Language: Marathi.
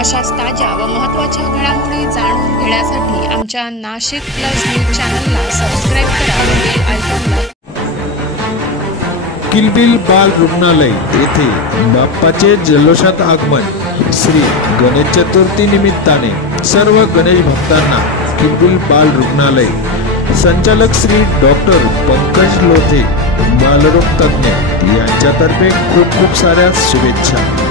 अशाच ताज्या व महत्त्वाच्या घडामोडी जाणून घेण्यासाठी आमच्या नाशिक प्लस न्यूज चॅनलला सबस्क्राईब करा व बेल आयकॉनला किलबिल बाल रुग्णालय येथे बाप्पाचे जल्लोषात आगमन। श्री गणेश चतुर्थी निमित्ताने सर्व गणेश भक्तांना किलबिल बाल रुग्णालय संचालक श्री डॉक्टर पंकज लोथे बालरोग तज्ञ यांच्यातर्फे खूप साऱ्या शुभेच्छा।